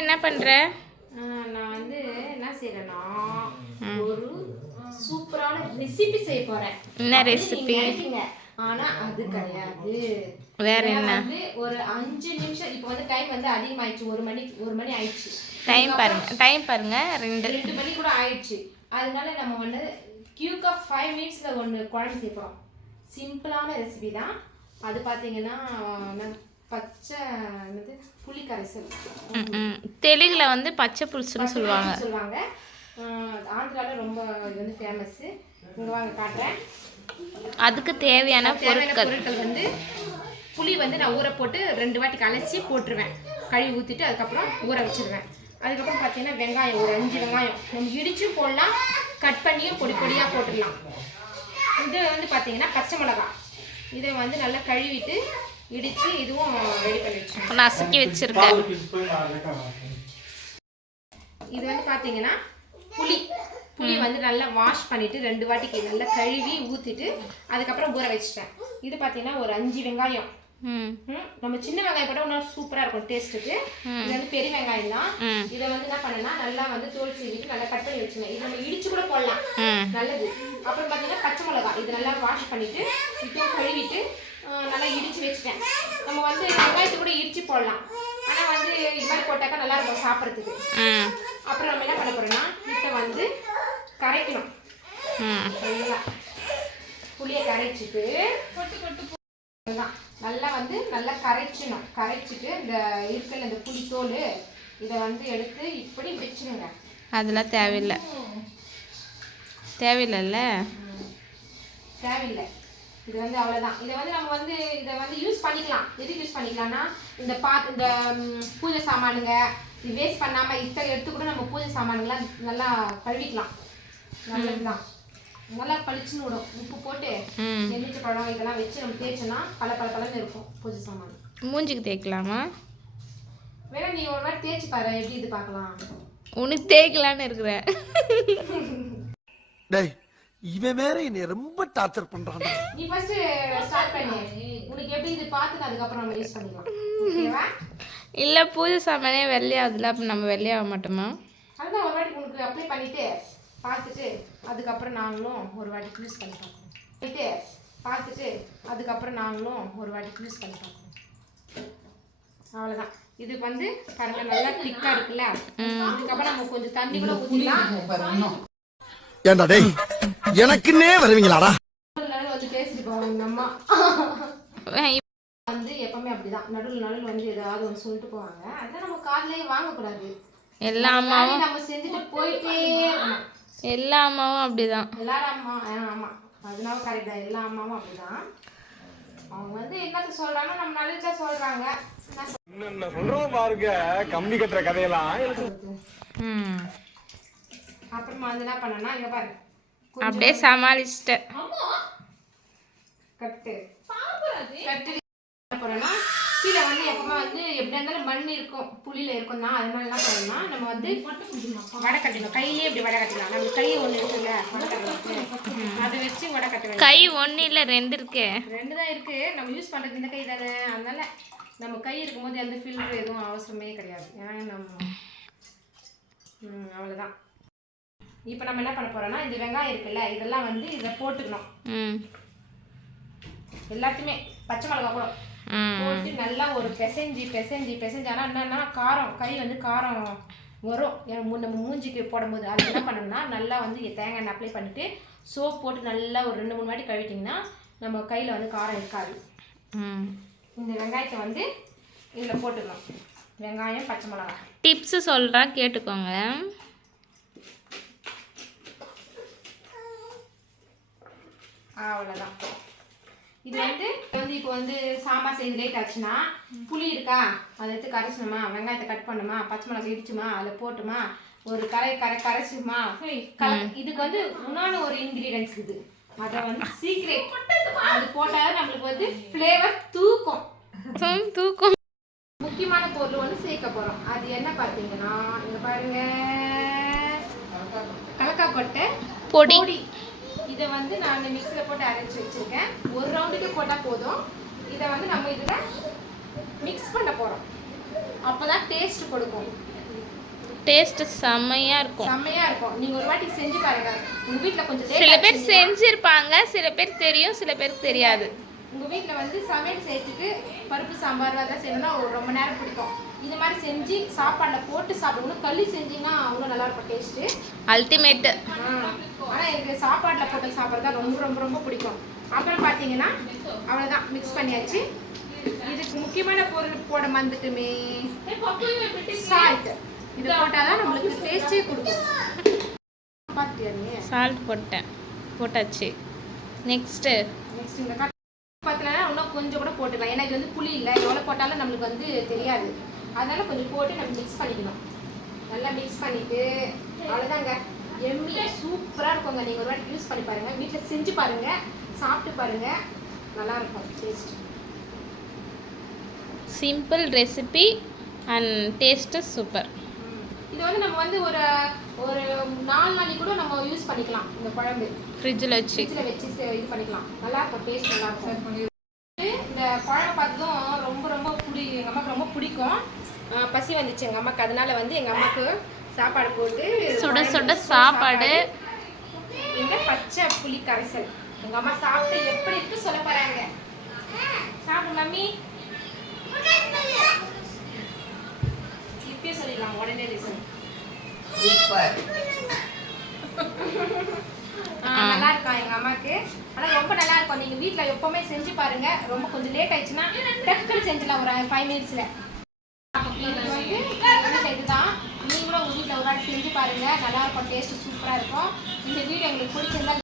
என்ன பண்ற? நான் வந்து என்ன செய்யறேன்னா ஒரு சூப்பரான ரெசிபி செய்ய போறேன். என்ன ரெசிபி? ஆனா அது கிடையாது. வேற என்ன? வந்து ஒரு 5 நிமிஷம். இப்போ வந்து டைம் வந்து அதிகமாயிடுச்சு. 1 மணி ஆயிடுச்சு. டைம் பாருங்க 2 மணி கூட ஆயிடுச்சு. அதனால நம்ம வந்து கியூக்கா 5 மினிட்ஸ்ல ஒன்று குழம்பு செய்ய போறோம். சிம்பிளான ரெசிபி தான். அது பார்த்தீங்கன்னா பச்சை என்னது புளி கரைசல். தெலுங்குல வந்து பச்சை புளிச்சுன்னு சொல்லுவாங்க. ஆந்திராவில் ரொம்ப இது வந்து ஃபேமஸ்ஸு. இங்கே வாங்க காட்டுறேன். அதுக்கு தேவையான பொருட்கள் வந்து புளி வந்து நான் ஊற போட்டு 2 வாட்டி கலைச்சி போட்டுருவேன். கழுவி ஊற்றிட்டு அதுக்கப்புறம் ஊற வச்சுருவேன். அதுக்கப்புறம் பார்த்தீங்கன்னா வெங்காயம் ஒரு 5 வெங்காயம் நம்ம இடிச்சும் போடலாம், கட் பண்ணியும் பொடி பொடியாக போட்டுடலாம். இது வந்து பார்த்தீங்கன்னா பச்சை மிளகாய். இதை வந்து நல்லா கழுவிட்டு இடித்து இதுவும் ரெடி பண்ணி வச்சுருக்கேன். நசுக்கி வச்சுருக்கேன். இது வந்து பார்த்தீங்கன்னா புளி வந்து நல்லா வாஷ் பண்ணிவிட்டு 2 வாட்டிக்கு நல்லா கழுவி ஊற்றிட்டு அதுக்கப்புறம் ஊற வச்சுட்டேன். இது பார்த்தீங்கன்னா ஒரு 5 வெங்காயம். நம்ம சின்ன வெங்காயம் போட்டால் இன்னும் சூப்பராக இருக்கும் டேஸ்ட்டுக்கு. இது வந்து பெரிய வெங்காயம் தான். இதை வந்து என்ன பண்ணேன்னா நல்லா வந்து தோல் சீவிட்டு நல்லா கட் பண்ணி வச்சுருந்தேன். இது நம்ம இடிச்சு கூட போடலாம், நல்லது. அப்புறம் பார்த்தீங்கன்னா பச்சை மிளகாய் இது நல்லா வாஷ் பண்ணிவிட்டு இதுவும் கழுவிட்டு நல்லா இடித்து வச்சுட்டேன். நம்ம வந்து வெங்காயத்தை கூட இடித்து போடலாம், ஆனால் வந்து இது மாதிரி போட்டாக்கா நல்லா இருக்கும் சாப்பிட்றதுக்கு. அப்புறம் நம்ம என்ன பண்ண போகிறோம்னா இதை வந்து கரைக்கணும். புளியை கரைச்சிட்டு நல்லா வந்து நல்லா கரைச்சிட்டு இந்த இருக்கிற இந்த புளி தோல் இதை வந்து எடுத்து இப்படி வச்சுருங்க. அதெல்லாம் தேவையில்லை. இது வந்து அவ்வளோதான். இதை வந்து நம்ம வந்து இதை வந்து யூஸ் பண்ணிக்கலாம். எதுக்கு யூஸ் பண்ணிக்கலாம்னா இந்த இந்த பூஜை சாமானுங்க இது வேஸ்ட் பண்ணாமல் இதை எடுத்து கூட நம்ம பூஜை சாமானுங்களாம் நல்லா கழுவிக்கலாம். நல்லதுதான், நல்லா பளிச்சுன்னு விடும். உப்பு போட்டு எலுமிச்சை பழம் இதெல்லாம் வச்சு நம்ம தேய்ச்சோன்னா பல இருக்கும் பூஜை சாமான். மூஞ்சிக்கு தேய்க்கலாமா? வேணா நீ ஒரு வாட்டி தேய்ச்சி பாரு, எப்படி இது பார்க்கலாம். உனக்கு தேய்க்கலான்னு இருக்கிறேன். இவன் வேற என்னை ரொம்ப டார்ச்சர் பண்றான். நீ ஃபர்ஸ்ட் ஸ்டார்ட் பண்ணு. உனக்கு எப்படி இது பார்த்துட்டு அதுக்கப்புறம் நம்ம யூஸ் பண்ணிக்கலாம். ஓகேவா? இல்ல பூஜை சாமானே வெள்ளையாகுதுல, அப்ப நம்ம வெள்ளையாக மாட்டோமா? அதுதான் ஒரு வாட்டி உனக்கு அப்ளை பண்ணிட்டு பார்த்துட்டு அதுக்கப்புறம் நாங்களும் ஒரு வாட்டி யூஸ் பண்ணி பார்க்கணும். அவ்வளோதான். இதுக்கு வந்து பாருங்க நல்லா திக்காக இருக்குல்ல. அதுக்கப்புறம் நம்ம கொஞ்சம் தண்ணி கூட ஊற்றிக்கலாம். ஏண்டா டேய் எனக்குன்னே வருவீங்களாடா? வந்து பேசிட்டு போவாங்க அம்மா. வந்து எப்பவுமே அப்படிதான் நடுவில் வந்து ஏதாவது ஒன்று சொல்லிட்டு போவாங்க. அதான் நம்ம காதுலயே வாங்கக்கூடாது. எல்லா அம்மாவும் நம்ம செஞ்சுட்டு போயிட்டே இருக்கணும். எல்லா அம்மாவும் அப்படிதான். எல்லாரும் அம்மா ஆமாம், அதனால கரெக்ட் தான். எல்லா அம்மாவும் அப்படிதான். அவங்க வந்து என்னத்த சொல்றாங்க, நம்ம நல்லதுதான் சொல்றாங்க. என்ன சொல்றோம் பாருங்க, கம்பி கட்டுற கதையெல்லாம். அப்புறமா வந்து என்ன பண்ணனா இங்க பாரு அப்படியே சமாளிச்சிட்டேன். கட்டு போறோம்னா கீழே வந்து எப்பவுமே வந்து எப்படி இருந்தாலும் மண் இருக்கும், புளியில இருக்கும் தான். அதனால என்ன பண்ணணும்னா நம்ம வந்து வடை கட்டணும். கையிலே இப்படி வடை கட்டலாம். நம்ம கை ஒன்று இருக்குல்ல வடை கட்டுறதுக்கு, அதை வச்சு வடை கட்ட வேண்டும். கை 1 இல்லை 2 இருக்கு. 2 தான் இருக்கு. நம்ம யூஸ் பண்றது இந்த கை தானே. அதனால நம்ம கை இருக்கும்போது எந்த ஃபில்டர் எதுவும் அவசரமே கிடையாது. ஏன்னா நம்ம அவ்வளோதான். இப்போ நம்ம என்ன பண்ண போறோம்னா இந்த வெங்காயம் இருக்குல்ல இதெல்லாம் வந்து இதை போட்டுக்கணும். எல்லாத்தையுமே பச்சை மிளகாய் கூட போட்டு நல்லா ஒரு பிசைஞ்சு. ஆனால் என்னன்னா காரம் கை வந்து காரம் வரும் நம்ம மூஞ்சிக்கு போடும்போது. அது என்ன பண்ணணும்னா நல்லா வந்து தேங்காய் எண்ணெய் அப்ளை பண்ணிட்டு சோப் போட்டு நல்லா ஒரு 2-3 வாட்டி கழுவிட்டிங்கன்னா நம்ம கையில் வந்து காரம் இருக்காது. இந்த வெங்காயத்தை வந்து இதில் போட்டுக்கணும். வெங்காயம் பச்சை மிளகாய் டிப்ஸ் சொல்கிறேன் கேட்டுக்கோங்க. அவ்வளோதான். இது வந்து இப்போ வந்து சாம்பார் செய்து லேட் ஆச்சுன்னா புளி இருக்கா அதை எடுத்து கரைச்சணுமா, வெங்காயத்தை கட் பண்ணுமா, பச்சை மிளகாய் இடிச்சுமா, அதில் போட்டுமா, ஒரு கரைச்சுமா. இதுக்கு வந்து இன்னொன்று ஒரு இன்க்ரீடியன்ஸ் இது, அதை வந்து சீக்ரெட். அது போட்டால் நம்மளுக்கு வந்து ஃப்ளேவர் தூக்கும். முக்கியமான பொருள் வந்து சேர்க்க போகிறோம். அது என்ன பார்த்தீங்கன்னா இங்கே பாருங்க, கலக்காய் கொட்டை பொடி. இதை வந்து நான் மிக்ஸில் போட்டு அரைச்சி வச்சுருக்கேன். ஒரு ரவுண்டுக்கு போட்டால் போதும். இதை வந்து நம்ம இதில் மிக்ஸ் பண்ண போகிறோம். அப்போ தான் டேஸ்ட் கொடுக்கும். டேஸ்ட் செம்மையா இருக்கும். செம்மையா இருக்கும். நீங்க ஒரு வாட்டி செஞ்சு பாருங்க. உங்க வீட்ல கொஞ்சம் சில பேர் செஞ்சிருப்பாங்க, சில பேர் தெரியும், சில பேருக்கு தெரியாது. உங்க வீட்ல வந்து சமையல் செய்யறதுக்கு பருப்பு சாம்பார் அதெல்லாம் செய்யணும்னா ரொம்ப நேரம் பிடிக்கும். இது மாதிரி செஞ்சு சாப்பாடுல போட்டு சாப்பிடணும். களி செஞ்சீங்கன்னா அவ்வளோ நல்லா இருக்கும் டேஸ்ட். அல்டிமேட். ஆனா எனக்கு சாப்பாடுல போட்டு சாப்பிட்றது தான் ரொம்ப ரொம்ப ரொம்ப பிடிக்கும். அப்புறம் பாத்தீங்கன்னா அவ்வளவுதான், மிக்ஸ் பண்ணியாச்சு. இதுக்கு முக்கியமான பொருள் போட மறந்துட்டுமே, சால்ட். இது போட்டாதான் நம்மளுக்கு டேஸ்டே கொடுக்கும். சால்ட் போட்டாச்சு. நெக்ஸ்ட் இந்த பார்த்தீங்கன்னா இன்னும் கொஞ்சம் கூட போட்டுக்கலாம். ஏன்னா இது வந்து புளி இல்லை, எவ்வளோ போட்டாலும் நம்மளுக்கு வந்து தெரியாது. அதனால கொஞ்சம் போட்டு நம்ம மிக்ஸ் பண்ணிக்கணும். நல்லா மிக்ஸ் பண்ணிட்டு அவ்வளோதாங்க. எம்மி சூப்பராக இருக்குங்க. நீங்கள் ஒரு வாட்டி யூஸ் பண்ணி பாருங்கள், வீட்டில் செஞ்சு பாருங்கள், சாப்பிட்டு பாருங்கள், நல்லா இருக்கும் taste. Simple recipe and taste super. இது வந்து நம்ம வந்து ஒரு 4 நாளைக்கு கூட நம்ம யூஸ் பண்ணிக்கலாம். இந்த குழம்பு ஃப்ரிட்ஜில் வச்சு இது பண்ணிக்கலாம். நல்லா இருக்கும், டேஸ்ட் நல்லா இருக்கும். இந்த குழம்பு பார்த்ததும் ரொம்ப ரொம்ப எங்கள் அம்மாவுக்கு ரொம்ப பிடிக்கும். பசி வந்துச்சு எங்கள் அம்மாவுக்கு. அதனால வந்து எங்கள் அம்மாவுக்கு சாப்பாடு போட்டு சுட சுட சாப்பாடு, இந்த பச்சை புளி கரைசல். எங்கள் அம்மா சாப்பிட்டு எப்படி இருக்கு சொல்ல போகிறாங்க. சாப்பிடு மம்மி. இப்பயே சொல்லிடலாம், உடனே ரீசன். நல்லா இருக்கும் எங்க அம்மாக்கு. ஆனா ரொம்ப நல்லா இருக்கும். நீங்க வீட்ல எப்பவுமே செஞ்சு பாருங்க. ரொம்ப கொஞ்சம் லேட் ஆயிடுச்சுன்னா டக்குன்னு செஞ்சிடலாம், ஒரு 5 மினிட்ஸ்ல. இதுதான், நீங்களும் உங்க வீட்டில் ஒரு நாள் செஞ்சு பாருங்க. நல்லா இருக்கும், டேஸ்ட் சூப்பரா இருக்கும். இந்த வீடியோ உங்களுக்கு பிடிச்சிருந்தா